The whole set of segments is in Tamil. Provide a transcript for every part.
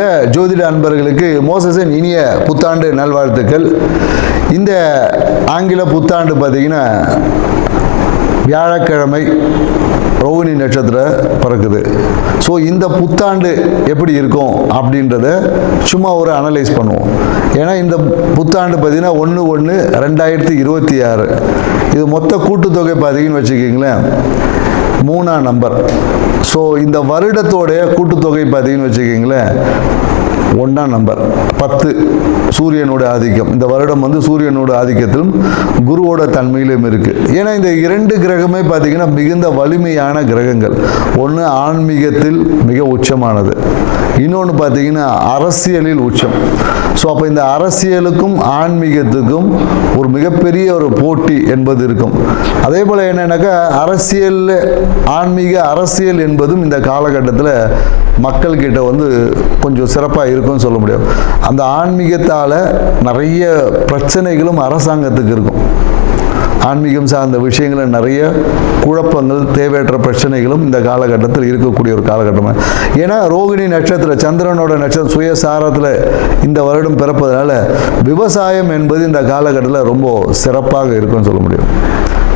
உள்ள ஜோதிட அன்பர்களுக்கு மோசஸின் இனிய புத்தாண்டு நல்வாழ்த்துக்கள். இந்த ஆங்கில புத்தாண்டு பார்த்தீங்கன்னா வியாழக்கிழமை ரோகிணி நட்சத்திரம் பிறக்குது. ஸோ இந்த புத்தாண்டு எப்படி இருக்கும் அப்படின்றத சும்மா ஒரு அனலைஸ் பண்ணுவோம். ஏன்னா இந்த புத்தாண்டு பார்த்தீங்கன்னா 1/1/2026 இது மொத்த கூட்டுத்தொகை பார்த்தீங்கன்னு வச்சுக்கிங்களேன் 3ஆம் நம்பர். ஸோ இந்த வருடத்தோடைய கூட்டுத்தொகை பார்த்தீங்கன்னு வச்சுக்கிங்களேன் 1ஆம் நம்பர் 10 சூரியனோட ஆதிக்கம். இந்த வருடம் வந்து சூரியனோட ஆதிக்கத்திலும் குருவோட தன்மையிலும் இருக்கு. ஏன்னா இந்த 2 கிரகமே பார்த்தீங்கன்னா மிகுந்த வலிமையான கிரகங்கள். ஒன்று ஆன்மீகத்தில் மிக உச்சமானது, இன்னொன்று பார்த்தீங்கன்னா அரசியலில் உச்சம். ஸோ அப்போ இந்த அரசியலுக்கும் ஆன்மீகத்துக்கும் ஒரு மிகப்பெரிய ஒரு போட்டி என்பது இருக்கும். அதே போல் என்னன்னாக்கா அரசியல் ஆன்மீக அரசியல் என்பதும் இந்த காலகட்டத்தில் மக்கள்கிட்ட வந்து கொஞ்சம் சிறப்பாக இருக்கும்னு சொல்ல முடியும். அந்த ஆன்மீகத்தால் நிறைய பிரச்சனைகளும் அரசாங்கத்துக்கு இருக்கும். ஆன்மீகம் சார்ந்த விஷயங்களில் நிறைய குழப்பங்கள், தேவையற்ற பிரச்சனைகளும் இந்த காலகட்டத்தில் இருக்கக்கூடிய ஒரு காலகட்டமாக. ஏன்னா ரோகிணி நட்சத்திரம் சந்திரனோட நட்சத்திரம் சுயசாரத்தில் இந்த வருடம் பிறப்பதனால விவசாயம் என்பது இந்த காலகட்டத்தில் ரொம்ப சிறப்பாக இருக்குன்னு சொல்ல முடியும்.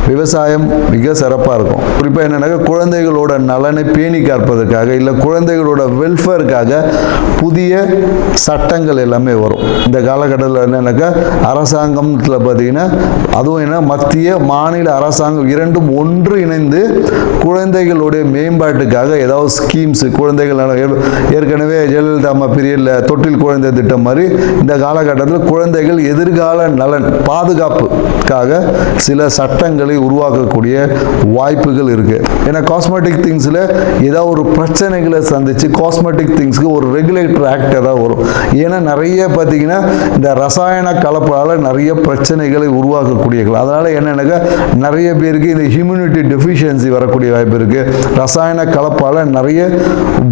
விவசாயம் மிக சிறப்பாக இருக்கும். குறிப்பாக என்னென்னாக்கா குழந்தைகளோட நலனை பேணி காப்பதற்காக இல்லை குழந்தைகளோட வெல்ஃபேருக்காக புதிய சட்டங்கள் எல்லாமே வரும். இந்த காலகட்டத்தில் என்னென்னாக்கா அரசாங்கத்தில் பார்த்தீங்கன்னா அதுவும் என்ன மத்திய மாநில அரசாங்கம் இரண்டும் ஒன்று இணைந்து குழந்தைகளுடைய மேம்பாட்டுக்காக ஏதாவது ஸ்கீம்ஸ் குழந்தைகள் ஏற்கனவே ஜெயலலிதா அம்மா பீரியடில் தொட்டில் குழந்தை திட்டம் மாதிரி இந்த காலகட்டத்தில் குழந்தைகள் எதிர்கால நலன் பாதுகாப்புக்காக சில சட்டங்களை உருவாக்கக்கூடிய வாய்ப்புகள் இருக்கு. ஏன்னா காஸ்மெட்டிக் திங்ஸ்ல ஏதாவது ஒரு பிரச்சனைகளை சந்திச்சு காஸ்மெட்டிக் திங்ஸ்க்கு ஒரு ரெகுலேட்டர் ஆக்ட் ஏதாவது வரும். ஏன்னா நிறைய பார்த்தீங்கன்னா இந்த ரசாயன கலப்பால நிறைய பிரச்சனைகளை உருவாக்கக்கூடியது. அதனால என்னன்னாக்கா நிறைய பேருக்கு இந்த ஹியூமினிட்டி டெஃபிஷியன்சி வரக்கூடிய வாய்ப்பு இருக்கு. ரசாயன கலப்பால நிறைய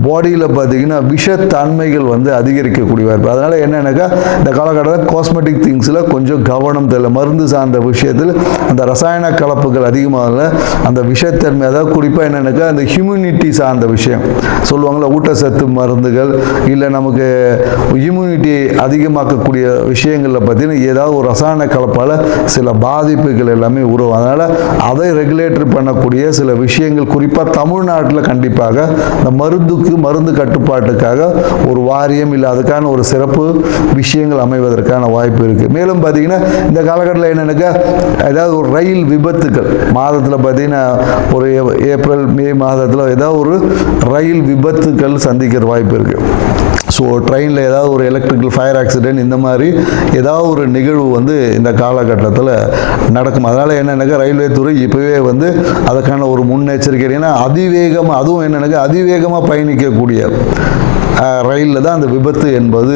பாடியில் பார்த்தீங்கன்னா விஷத்தன்மைகள் வந்து அதிகரிக்கக்கூடிய வாய்ப்பு. அதனால என்னன்னாக்கா இந்த காலகட்டத்தில் காஸ்மெட்டிக் திங்ஸ்ல கொஞ்சம் கவனம் தேவை. மருந்து சார்ந்த விஷயத்தில் அந்த ரசாயன கலப்புகள் அதிகமாக அந்த விஷத்தன்மை, அதாவது குறிப்பாக என்னன்னாக்கா அந்த ஹியூமினிட்டி சார்ந்த விஷயம் சொல்லுவாங்கள்ல, ஊட்டச்சத்து மருந்துகள் இல்லை நமக்கு இம்யூனிட்டி அதிகமாக்கக்கூடிய விஷயங்களில் பார்த்தீங்கன்னா ஏதாவது ஒரு ரசாயன கலப்பால் சில பாதிப்புகள் எல்லாமே உருவாகும். அதனால் அதை ரெகுலேட்டர் பண்ணக்கூடிய சில விஷயங்கள் குறிப்பாக தமிழ்நாட்டில் கண்டிப்பாக இந்த மருந்து கட்டுப்பாட்டுக்காக ஒரு வாரியம் இல்லை அதுக்கான ஒரு சிறப்பு விஷயங்கள் அமைவதற்கான வாய்ப்பு இருக்குது. மேலும் பார்த்தீங்கன்னா இந்த காலகட்டத்தில் என்னன்னாக்கா ஏதாவது ஒரு ரயில் விபத்துக்கள் மாதத்தில் பார்த்தீங்கன்னா ஒரு ஏப்ரல் மே மாதத்தில் ஏதாவது ஒரு ரயில் விபத்துக்கள் சந்திக்கிற வாய்ப்பு இருக்குது. ஸோ ட்ரெயினில் ஏதாவது ஒரு எலக்ட்ரிக்கல் ஃபயர் ஆக்சிடென்ட் இந்த மாதிரி ஏதாவது ஒரு நிகழ்வு வந்து இந்த காலகட்டத்தில் நடக்கும். அதனால் என்னென்னாக்கா ரயில்வே துறை இப்போவே வந்து அதுக்கான ஒரு முன்னெச்சரிக்கை. ஏன்னா அதிவேகமாக அதுவும் என்னென்னாக்கா அதிவேகமாக பயணிக்கக்கூடிய ரயிலில் தான் அந்த விபத்து என்பது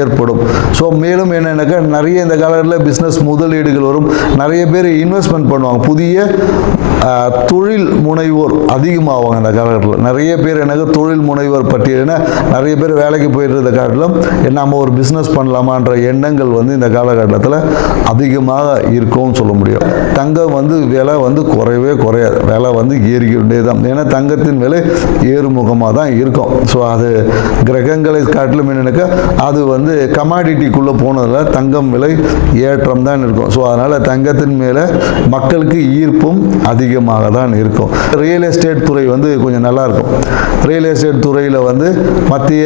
ஏற்படும். ஸோ மேலும் என்னென்னாக்கா நிறைய இந்த காலத்தில் பிஸ்னஸ் முதலீடுகள் வரும். நிறைய பேர் இன்வெஸ்ட்மெண்ட் பண்ணுவாங்க. புதிய தொழில் முனைவோர் அதிகமாகுவாங்க இந்த காலகட்டத்தில். நிறைய பேர் எனக்கு தொழில் முனைவோர் பட்டியல்னா நிறைய பேர் வேலைக்கு போயிட்டு காட்டிலும் நம்ம ஒரு பிஸ்னஸ் பண்ணலாமான்ற எண்ணங்கள் வந்து இந்த காலகட்டத்தில் அதிகமாக இருக்கும்னு சொல்ல முடியும். தங்கம் வந்து விலை வந்து குறையவே குறையாது, விலை வந்து ஏறிக்கிட்டே தான். ஏன்னா தங்கத்தின் விலை ஏறுமுகமாக தான் இருக்கும். ஸோ அது கிரகங்களை காட்டிலும் என்னன்னாக்கா அது வந்து கமாடிட்டிக்குள்ளே போனதில் தங்கம் விலை ஏற்றம் தான் இருக்கும். ஸோ அதனால் தங்கத்தின் மேலே மக்களுக்கு ஈர்ப்பும் அதிகமாக தான் இருக்கும். ரியல் எஸ்டேட் துறை வந்து கொஞ்சம் நல்லா இருக்கும். ரியல் எஸ்டேட் துறையில் வந்து மத்திய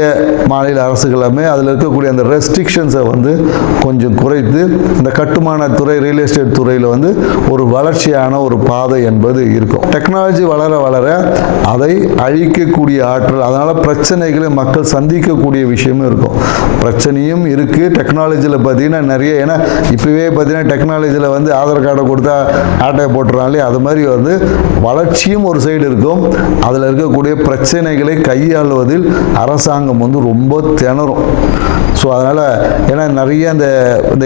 மாநில அரசுகளுமே அதில் இருக்கக்கூடிய அந்த ரெஸ்ட்ரிக்ஷன்ஸை வந்து கொஞ்சம் குறைத்து இந்த கட்டுமான துறை ரியல் எஸ்டேட் துறையில் வந்து ஒரு வளர்ச்சியான ஒரு பாதை என்பது இருக்கும். டெக்னாலஜி வளர வளர அதை அழிக்கக்கூடிய ஆற்றல், அதனால் பிரச்சனைகளை மக்கள் சந்திக்கக்கூடிய விஷயமும் இருக்கும். பிரச்சனையும் இருக்குது டெக்னாலஜியில் பார்த்தீங்கன்னா நிறைய. ஏன்னா இப்போவே பார்த்தீங்கன்னா டெக்னாலஜியில் வந்து ஆதார் கார்டை கொடுத்தா ஆட்டையை போட்டுறாங்களே, அது மாதிரி வந்து வளர்ச்சியும் ஒரு சைடு இருக்கும். அதில் இருக்கக்கூடிய பிரச்சனைகளை கையாளுவதில் அரசாங்கம் வந்து ரொம்ப திணறும். ஸோ அதனால் ஏன்னா நிறைய இந்த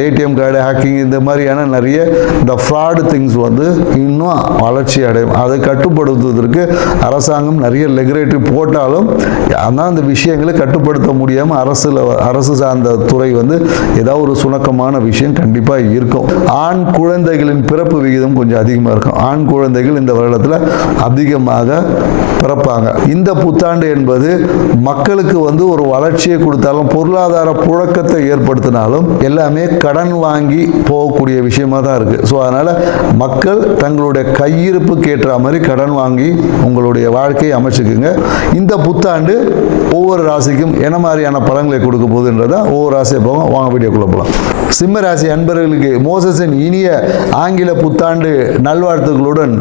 ஏடிஎம் கார்டு ஹேக்கிங் இந்த மாதிரியான நிறைய இந்த ஃப்ராடு திங்ஸ் வந்து இன்னும் வளர்ச்சி அடையும். அதை கட்டுப்படுத்துவதற்கு அரசாங்கம் நிறைய ரெகுலேட்டரி போட்டாலும் ஆனால் அந்த விஷயங்களை கட்டுப்படுத்த முடியாமல் அரசு சார்ந்த துறை வந்து ஏதாவது ஒரு சுணக்கமான விஷயம் கண்டிப்பாக இருக்கும். ஆண் குழந்தைகளின் பிறப்பு விகிதம் கொஞ்சம் அதிகமாக இருக்கும். ஆண் குழந்தை குழந்தைகள் இந்த வருடத்தில் அதிகமாக பிறப்பாங்க. இந்த புத்தாண்டு என்பது மக்களுக்கு வந்து ஒரு வளர்ச்சியை கொடுத்தாலும் பொருளாதார புழக்கத்தை ஏற்படுத்தினாலும் எல்லாமே கடன் வாங்கி போகக்கூடிய விஷயமா தான் இருக்கு. ஸோ அதனால மக்கள் தங்களுடைய கையிருப்புக்கு ஏற்ற மாதிரி கடன் வாங்கி உங்களுடைய வாழ்க்கையை அமைச்சுக்குங்க. இந்த புத்தாண்டு ஒவ்வொரு ராசிக்கும் என்ன மாதிரியான பலன்களை கொடுக்க போகுதுன்றத ஒவ்வொரு ராசியை போவோம். வாங்க வீடியோக்குள்ள போகலாம். சிம்ம ராசி அன்பர்களுக்கு மோசஸின் இனிய ஆங்கில புத்தாண்டு நல்வாழ்த்துக்களுடன்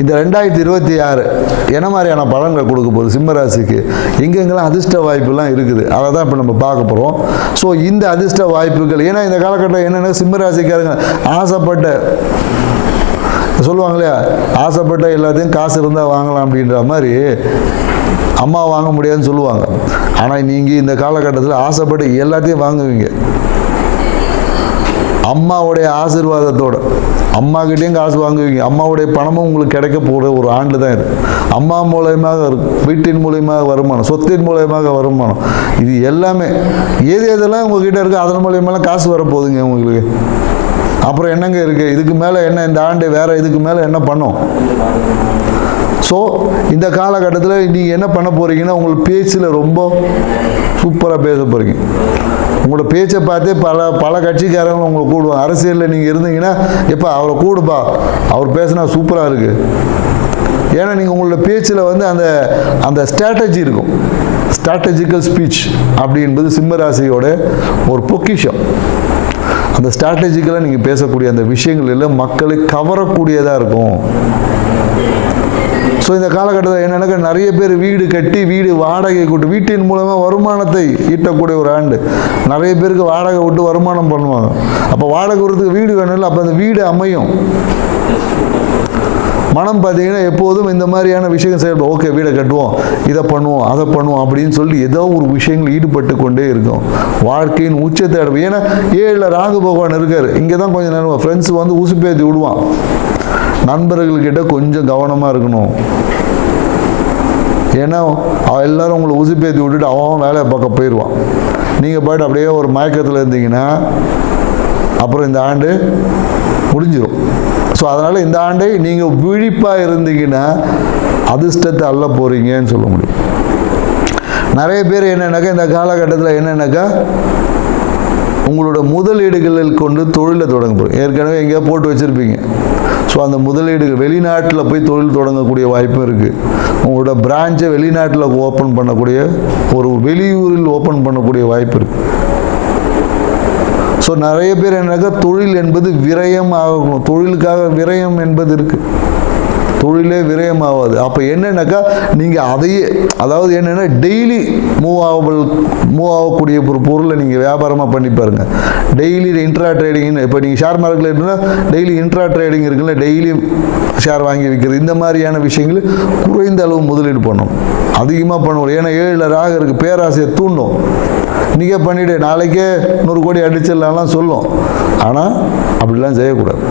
இந்த 2026 என்ன மாதிரியான பலன்களை கொடுக்க போகுது சிம்ம ராசிக்கு, எங்கெங்கெல்லாம் அதிர்ஷ்ட வாய்ப்புலாம் இருக்குது, அதை தான் இப்போ நம்ம பார்க்க போகிறோம். ஸோ இந்த அதிர்ஷ்ட வாய்ப்புகள், ஏன்னா இந்த காலகட்டம் என்னென்ன சிம்ம ராசிக்காரங்க ஆசைப்பட்ட சொல்லுவாங்க இல்லையா, ஆசைப்பட்ட எல்லாத்தையும் காசு இருந்தால் வாங்கலாம் அப்படின்ற மாதிரி அம்மா வாங்க முடியாதுன்னு சொல்லுவாங்க. ஆனால் நீங்கள் இந்த காலகட்டத்தில் ஆசைப்பட்டு எல்லாத்தையும் வாங்குவீங்க. அம்மாவுடைய ஆசீர்வாதத்தோட அம்மாக்கிட்டேயும் காசு வாங்குவீங்க. அம்மாவுடைய பணமும் உங்களுக்கு கிடைக்க போகிற ஒரு ஆண்டு தான் இது. அம்மா மூலயமாக வீட்டின் மூலயமாக வருமானம், சொத்தின் மூலயமாக வருமானம், இது எல்லாமே எதெல்லாம் உங்ககிட்ட இருக்குது அதன் மூலயமெல்லாம் காசு வரப்போகுதுங்க உங்களுக்கு. அப்புறம் என்னங்க இருக்குது இதுக்கு மேலே என்ன, இந்த ஆண்டு வேறு இதுக்கு மேலே என்ன பண்ணோம்? ஸோ இந்த காலகட்டத்தில் நீங்கள் என்ன பண்ண போகிறீங்கன்னா, உங்களுக்கு பேச்சில் ரொம்ப சூப்பராக பேச போகிறீங்க. உங்களோட பேச்சை பார்த்தே பல கட்சிக்காரங்க உங்களை கூடுவாங்க. அரசியலில் நீங்கள் இருந்தீங்கன்னா எப்போ அவரை கூடுப்பா, அவர் பேசினா சூப்பராக இருக்குது. ஏன்னா நீங்கள் உங்களோட பேச்சில் வந்து அந்த ஸ்ட்ராட்டஜி இருக்கும். ஸ்ட்ராட்டஜிக்கல் ஸ்பீச் அப்படி என்பது சிம்மராசியோட ஒரு பொக்கிஷம். அந்த ஸ்ட்ராட்டஜிக்கலாக நீங்கள் பேசக்கூடிய அந்த விஷயங்கள் எல்லாம் மக்களை கவரக்கூடியதாக இருக்கும். ஸோ இந்த காலகட்டத்தில் என்னென்னாக்கா நிறைய பேர் வீடு கட்டி வீடு வாடகை கூட்டு வீட்டின் மூலமாக வருமானத்தை ஈட்டக்கூடிய ஒரு ஆண்டு. நிறைய பேருக்கு வாடகை விட்டு வருமானம் பண்ணுவாங்க. அப்போ வாடகை விடுறதுக்கு வீடு வேணும்ல, அப்போ அந்த வீடு அமையும். மனம் பார்த்தீங்கன்னா எப்போதும் இந்த மாதிரியான விஷயங்கள் செயல்படும். ஓகே வீடை கட்டுவோம், இதை பண்ணுவோம், அதை பண்ணுவோம் அப்படின்னு சொல்லி ஏதோ ஒரு விஷயங்கள் ஈடுபட்டு கொண்டே இருக்கும். வாழ்க்கையின் உச்சத்தை அடைவோம். ஏன்னா 7ல் ராகு பகவான் இருக்கார். இங்கே தான் கொஞ்சம் நேரம் ஃப்ரெண்ட்ஸ் வந்து ஊசிப்பேத்தி விடுவான். நண்பர்கள்கிட்ட கொஞ்சம் கவனமாக இருக்கணும். ஏன்னா எல்லாரும் உங்களை ஊசிப்பேத்தி விட்டுட்டு அவன் வேலையை பார்க்க போயிடுவான். நீங்கள் போய்ட்டு அப்படியே ஒரு மயக்கத்தில் இருந்தீங்கன்னா அப்புறம் இந்த ஆண்டு முடிஞ்சிடும். ஸோ அதனால் இந்த ஆண்டை நீங்கள் விழிப்பாக இருந்தீங்கன்னா அதிர்ஷ்டத்தை அள்ள போகிறீங்கன்னு சொல்ல முடியும். நிறைய பேர் என்னென்னாக்கா இந்த காலகட்டத்தில் என்னென்னாக்கா உங்களோட முதலீடுகளில் கொண்டு தொழிலை தொடங்க போகிறோம். ஏற்கனவே எங்கேயா போட்டு வச்சுருப்பீங்க. ஸோ அந்த முதலீடுகள் வெளிநாட்டில் போய் தொழில் தொடங்கக்கூடிய வாய்ப்பும் இருக்குது. உங்களோட பிரான்ச்சை வெளிநாட்டில் ஓப்பன் பண்ணக்கூடிய, ஒரு வெளியூரில் ஓப்பன் பண்ணக்கூடிய வாய்ப்பு இருக்குது. ஸோ நிறைய பேர் என்னக்கா தொழில் என்பது விரயம் ஆகணும். தொழிலுக்காக விரயம் என்பது இருக்குது. தொழிலே விரயமாகாது. அப்போ என்னென்னாக்கா நீங்கள் அதையே, அதாவது என்னென்னா டெய்லி மூவ் ஆகக்கூடிய ஒரு பொருளை நீங்கள் வியாபாரமாக பண்ணி பாருங்கள். டெய்லி இன்ட்ரா ட்ரேடிங்னு, இப்போ நீங்கள் ஷேர் மார்க்கெட்டில் இருக்குன்னா டெய்லி இன்ட்ரா ட்ரேடிங் இருக்குல்ல, டெய்லி ஷேர் வாங்கி விற்கிறது, இந்த மாதிரியான விஷயங்கள் குறைந்த அளவு முதலீடு பண்ணணும். அதிகமாக பண்ணணும். ஏன்னா 7ல் ராகு இருக்குது, பேராசையை தூண்டும். நீங்கள் பண்ணிவிட்டு நாளைக்கே 100 கோடி அடிச்சிடலாம்லாம் சொல்லும். ஆனால் அப்படிலாம் செய்யக்கூடாது.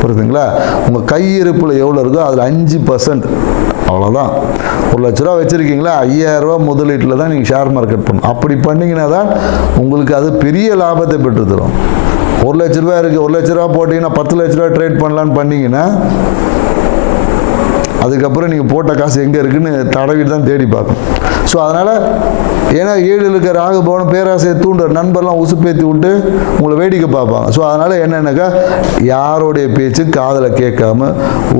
புரியுதுங்களா? உங்கள் கையிருப்பில் எவ்வளோ இருக்கோ அதில் 5% அவ்வளோதான். 1 லட்ச ரூபா வச்சுருக்கீங்களா, 5000 ரூபா முதலீட்டில் தான் நீங்கள் ஷேர் மார்க்கெட் பண்ணணும். அப்படி பண்ணிங்கன்னா தான் உங்களுக்கு அது பெரிய லாபத்தை பெற்று தரும். 1 லட்ச ரூபா இருக்குது, 1 லட்ச ரூபா போட்டிங்கன்னா 10 லட்ச ரூபா ட்ரேட் பண்ணலான்னு பண்ணிங்கன்னா அதுக்கப்புறம் நீங்கள் போட்ட காசு எங்கே இருக்குன்னு தடவிட்டு தான் தேடி பார்க்கணும். ஸோ அதனால் ஏன்னா 7ல் இருக்கிற ராகு பவன் பேராசையை தூண்டுற நண்பர்லாம் உசுப்பேற்றி விட்டு உங்களை வேடிக்கை பார்ப்பாங்க. ஸோ அதனால் என்னென்னாக்கா யாரோடைய பேச்சு காதில் கேட்காம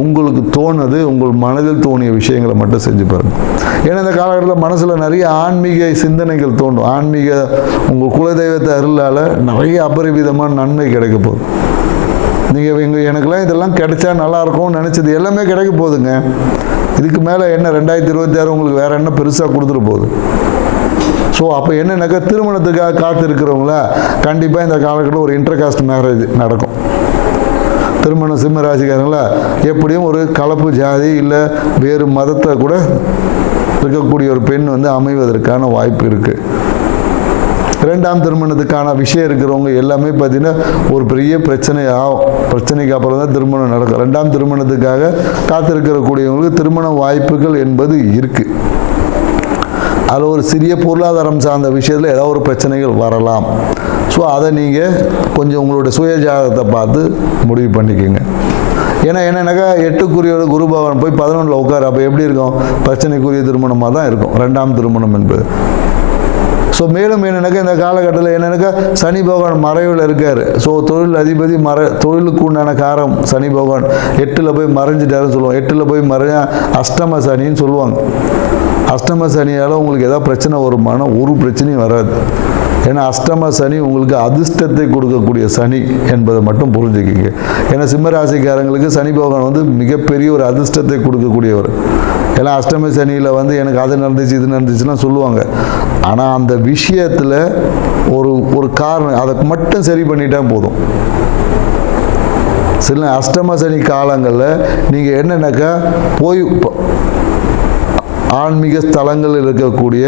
உங்களுக்கு தோணுது, உங்கள் மனதில் தோணிய விஷயங்களை மட்டும் செஞ்சு பாருங்க. ஏன்னா இந்த காலகட்டத்தில் மனசில் நிறைய ஆன்மீக சிந்தனைகள் தோண்டும். ஆன்மீக உங்கள் குலதெய்வத்தை அருளால் நிறைய அபரிவிதமான நன்மை கிடைக்க போகுது. நீங்கள் எனக்குலாம் இதெல்லாம் கிடைச்சா நல்லாயிருக்கும்னு நினச்சது எல்லாமே கிடைக்க போகுதுங்க. இதுக்கு மேலே என்ன 2026 உங்களுக்கு வேறு என்ன பெருசாக கொடுத்துட்டு போகுது. ஸோ அப்போ என்னென்னாக்கா திருமணத்துக்காக காத்திருக்கிறவங்கள கண்டிப்பாக இந்த காலகட்டத்தில் ஒரு இன்டர்காஸ்ட் மேரேஜ் நடக்கும். திருமணம் சிம்ம ராசிக்காரங்கள எப்படியும் ஒரு கலப்பு ஜாதி இல்லை வேறு மதத்தை கூட இருக்கக்கூடிய ஒரு பெண் வந்து அமைவதற்கான வாய்ப்பு இருக்குது. 2ஆம் திருமணத்துக்கான விஷயம் இருக்கிறவங்க எல்லாமே பார்த்தீங்கன்னா ஒரு பெரிய பிரச்சனை ஆகும். பிரச்சனைக்கு அப்புறம் தான் திருமணம் நடக்கும். 2ஆம் திருமணத்துக்காக காத்திருக்கக்கூடியவங்களுக்கு திருமண வாய்ப்புகள் என்பது இருக்குது. அதில் ஒரு சிறிய பொருளாதாரம் சார்ந்த விஷயத்தில் ஏதாவது ஒரு பிரச்சனைகள் வரலாம். ஸோ அதை நீங்கள் கொஞ்சம் உங்களுடைய சுய ஜாதகத்தை பார்த்து முடிவு பண்ணிக்கோங்க. ஏன்னா என்னன்னாக்கா 8க்குரிய குரு பகவான் போய் 11ல் உட்காரு, அப்போ எப்படி இருக்கும்? பிரச்சனைக்குரிய திருமணமாக தான் இருக்கும், 2ஆம் திருமணம் என்பது. ஸோ மேலும் என்னென்னாக்கா இந்த காலகட்டத்தில் என்னென்னாக்கா சனி பகவான் மறைவில் இருக்கார். ஸோ தொழில் அதிபதி தொழிலுக்கு உண்டான காரம் சனி பகவான் 8ல் போய் மறைஞ்சிட்டாருன்னு சொல்லுவாங்க. 8ல் போய் மறைஞ்சா அஷ்டம சனின்னு சொல்லுவாங்க. அஷ்டம சனியால் உங்களுக்கு எதாவது பிரச்சனை வருமானா ஒரு பிரச்சனையும் வராது. ஏன்னா அஷ்டம சனி உங்களுக்கு அதிர்ஷ்டத்தை கொடுக்கக்கூடிய சனி என்பதை மட்டும் புரிஞ்சுக்கிங்க. ஏன்னா சிம்மராசிக்காரங்களுக்கு சனி பகவான் வந்து மிகப்பெரிய ஒரு அதிர்ஷ்டத்தை கொடுக்கக்கூடியவர். ஏன்னா அஷ்டம சனியில் வந்து எனக்கு அது நடந்துச்சு இது நடந்துச்சுலாம் சொல்லுவாங்க. ஆனால் அந்த விஷயத்தில் ஒரு காரணம் அதை மட்டும் சரி பண்ணிட்டா போதும். சில அஷ்டம சனி காலங்களில் நீங்கள் என்னன்னாக்கா போய் ஆன்மீக ஸ்தலங்களில் இருக்கக்கூடிய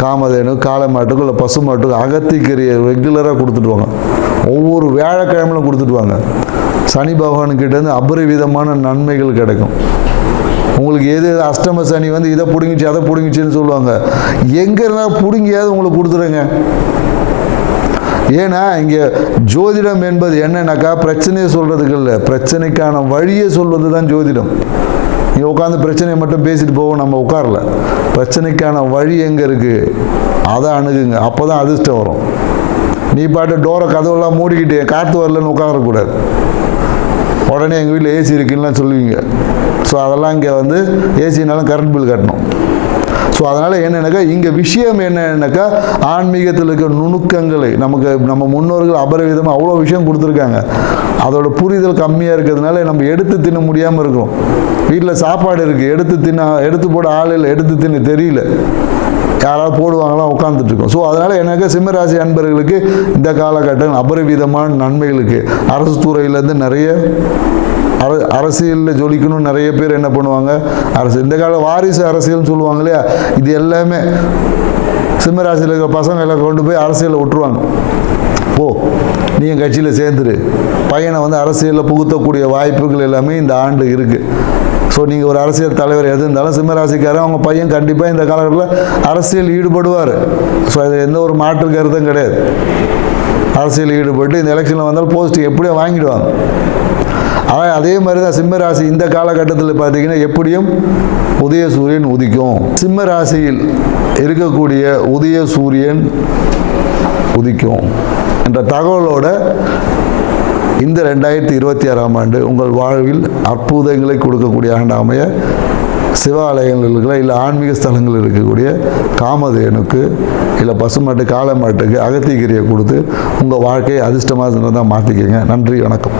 காமதேனு காளமாட்டுக்கு இல்லை பசுமாட்டுக்கு அகத்திக்கரியை ரெகுலராக கொடுத்துட்டுவாங்க. ஒவ்வொரு வியாழக்கிழமையிலும் கொடுத்துட்டுவாங்க. சனி பகவானுக்கிட்டேருந்து அபரிவிதமான நன்மைகள் கிடைக்கும். உங்களுக்கு எது அஷ்டம சனி வந்து இதை பிடுங்கிச்சு அதை பிடுங்கிச்சின்னு சொல்லுவாங்க. எங்கே இருந்தால் பிடுங்கியாவது உங்களுக்கு கொடுத்துருங்க. ஏன்னா இங்கே ஜோதிடம் என்பது என்னன்னாக்கா பிரச்சனையை சொல்கிறதுக்கு இல்லை, பிரச்சனைக்கான வழியை சொல்வது தான் ஜோதிடம். நீ உட்காந்து பிரச்சனையை மட்டும் பேசிட்டு போவோம், நம்ம உட்காரல. பிரச்சனைக்கான வழி எங்கே இருக்குது அதை அணுகுங்க, அப்போ தான் அதிர்ஷ்டம் வரும். நீ பாட்டு டோரை கதவெல்லாம் மூடிக்கிட்டு காற்று வரலன்னு உட்காரக்கூடாது. உடனே எங்கள் வீட்டில் ஏசி இருக்குன்னுலாம் சொல்லுவீங்க. ஸோ அதெல்லாம் இங்கே வந்து ஏசினாலும் கரண்ட் பில் கட்டணும். ஸோ அதனால் என்னென்னாக்கா இங்கே விஷயம் என்னன்னாக்கா ஆன்மீகத்தில் இருக்க நுணுக்கங்களை நம்ம முன்னோர்கள் அபரிவிதமாக அவ்வளோ விஷயம் கொடுத்துருக்காங்க. அதோட புரிதல் கம்மியாக இருக்கிறதுனால நம்ம எடுத்து தின்ன முடியாமல் இருக்கிறோம். வீட்டில் சாப்பாடு இருக்குது, எடுத்து போட ஆள் இல்லை, எடுத்து தின்னு தெரியல, யாராவது போடுவாங்களாம் உட்காந்துட்ருக்கோம். ஸோ அதனால் எனக்கு சிம்மராசி அன்பர்களுக்கு இந்த காலகட்டம் அபரிவிதமான நன்மைகளுக்கு அரசு துறையிலேருந்து நிறைய அரசியலில் ஜொலிக்கணும் நிறைய பேர் என்ன பண்ணுவாங்க, இந்த கால வாரிசு அரசியல்னு சொல்லுவாங்க இல்லையா, இது எல்லாமே சிம்மராசியில் இருக்கிற பசங்க எல்லாம் கொண்டு போய் அரசியலில் விட்டுருவாங்க. நீங்கள் கட்சியில் சேர்ந்துரு, பையனை வந்து அரசியலில் புகுத்தக்கூடிய வாய்ப்புகள் எல்லாமே இந்த ஆண்டு இருக்குது. ஸோ நீங்கள் ஒரு அரசியல் தலைவர் எது இருந்தாலும் சிம்மராசிக்காரன் அவங்க பையன் கண்டிப்பாக இந்த காலகட்டத்தில் அரசியல் ஈடுபடுவார். ஸோ அது எந்த ஒரு மாற்று கருத்தும் கிடையாது. அரசியல் ஈடுபட்டு இந்த எலெக்ஷனில் வந்தால் போஸ்ட் எப்படியோ வாங்கிடுவாங்க. ஆனால் அதே மாதிரி தான் சிம்ம ராசி இந்த காலகட்டத்தில் பார்த்தீங்கன்னா எப்படியும் உதய சூரியன் உதிக்கும். சிம்ம ராசியில் இருக்கக்கூடிய உதய சூரியன் உதிக்கும் என்ற தகவலோட இந்த 2026ஆம் ஆண்டு உங்கள் வாழ்வில் அற்புதங்களை கொடுக்கக்கூடிய ஆண்டு அமைய சிவாலயங்கள் இருக்கிற இல்லை ஆன்மீக ஸ்தலங்கள் இருக்கக்கூடிய காமதேனுக்கு இல்லை பசுமாட்டு காளை மாட்டுக்கு அகத்திக்கரியை கொடுத்து உங்கள் வாழ்க்கையை அதிர்ஷ்டமாக தான் மாற்றிக்கங்க. நன்றி, வணக்கம்.